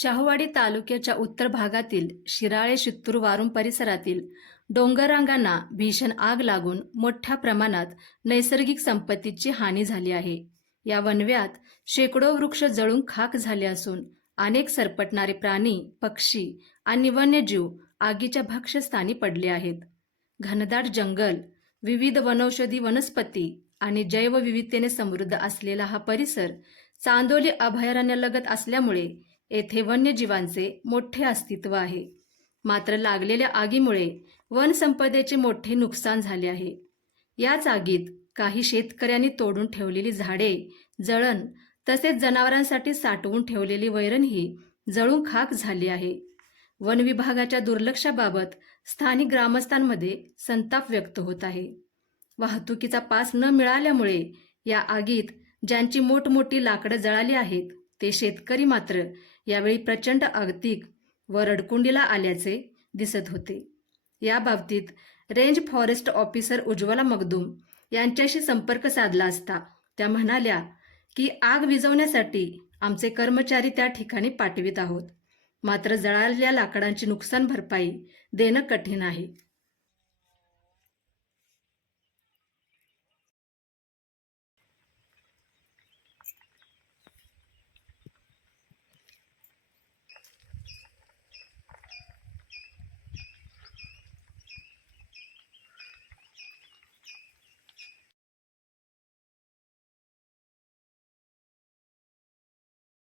शाहूवाडी तालुक्याच्या उत्तर भागातील शिराळे शित्तूर वारूम परिसरातील डोंगररांगांना भीषण आग लागून मोठ्या प्रमाणात नैसर्गिक संपत्तीची हानी झाली आहे. या वणव्यात शेकडो वृक्ष जळून खाक झाले असून अनेक सरपटणारे प्राणी, पक्षी आणि वन्यजीव आगीच्या भक्ष्यस्थानी पडले आहेत. घनदाट जंगल, विविध वनौषधी वनस्पती आणि जैवविविधतेने समृद्ध असलेला हा परिसर चांदोली अभयारण्यालगत असल्यामुळे येथे वन्यजीवांचे मोठे अस्तित्व आहे. मात्र लागलेल्या आगीमुळे वनसंपदेचे मोठे नुकसान झाले आहे. याच आगीत काही शेतकऱ्यांनी तोडून ठेवलेली झाडे, जळण तसेच जनावरांसाठी साठवून ठेवलेली वैरणही जळून खाक झाली आहे. वन विभागाच्या दुर्लक्षाबाबत स्थानिक ग्रामस्थांमध्ये संताप व्यक्त होत आहे. वाहतुकीचा पास न मिळाल्यामुळे या आगीत ज्यांची मोठमोठी लाकडं जळाली आहेत ते शेतकरी मात्र यावेळी प्रचंड आर्थिक व रडकुंडीला आल्याचे दिसत होते. या बाबतीत range forest officer Ujjwala Magdum यांच्याशी संपर्क साधला असता त्या म्हणाल्या की आग विझवण्यासाठी आमचे कर्मचारी त्या ठिकाणी पाठवित आहोत, मात्र जळालेल्या लाकडांची नुकसान भरपाई देणं कठीण आहे.